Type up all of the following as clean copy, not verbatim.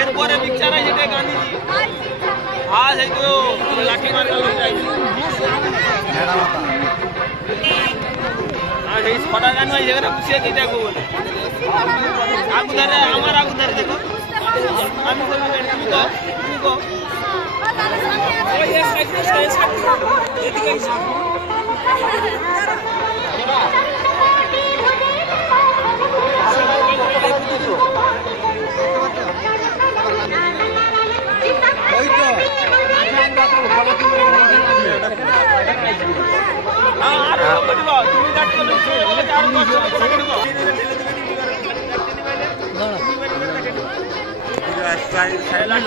এরপরে পিকচারে হেঁটে গান্ধীজি আজ এই তো লাঠি মার গেল আর এই ছটা গান হয় যেখানে বসিয়ে দিয়ে দেখবো বলে আগুধারে আমার আগুধারে দেখো আমি তুমি কো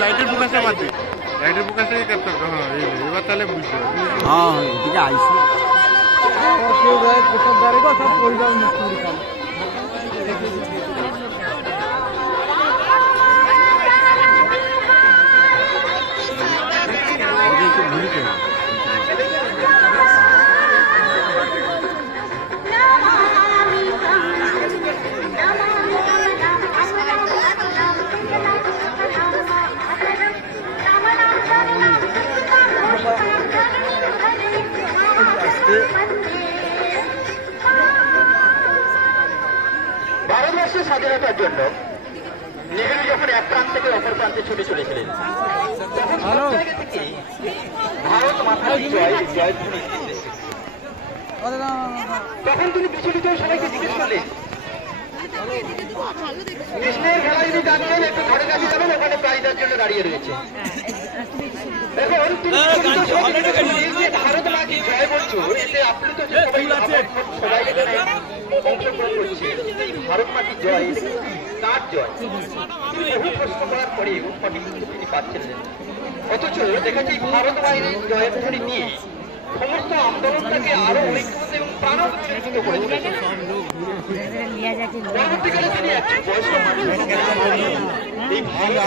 লাইটের ফোকাসে বাদ লাইটের ফোকাসে ক্যাপচার করো। হ্যাঁ এবার তাহলে বুঝছো। হ্যাঁ এদিকে আইসি ভারতবর্ষের স্বাধীনতার জন্য নেহেরু যখন এক প্রান্ত থেকে অপর প্রান্তে ছুটে চলেছিলেন ভারত মাতার জয়ধ্বনি তখন তিনি বিচলিত সবাইকে জিজ্ঞেস করলেন কৃষ্ণের খেলা যদি জানছেন একটু ঘরে কাছে যাবেন ওখানে প্রাইজের জন্য দাঁড়িয়ে রয়েছে। এখন তুমি ভারত মাকে জয় বলছো এতে আপ্লুত সবাই এখানে অংশগ্রহণ করছে ভারত মাকে জয় কার জয় বহু প্রশ্ন করার পরে সঠিক উত্তর তিনি পাচ্ছেন না। অথচ দেখেছি ভারত বাহিনীর জয়ের ধ্বনি নিয়ে সমস্ত আন্দোলনটাকে আরো ঐক্যবদ্ধ এবং প্রাণবন্ত করে তুলেছেন। পরবর্তীকালে তিনি একজন বয়স্ক মানুষ এই ভারত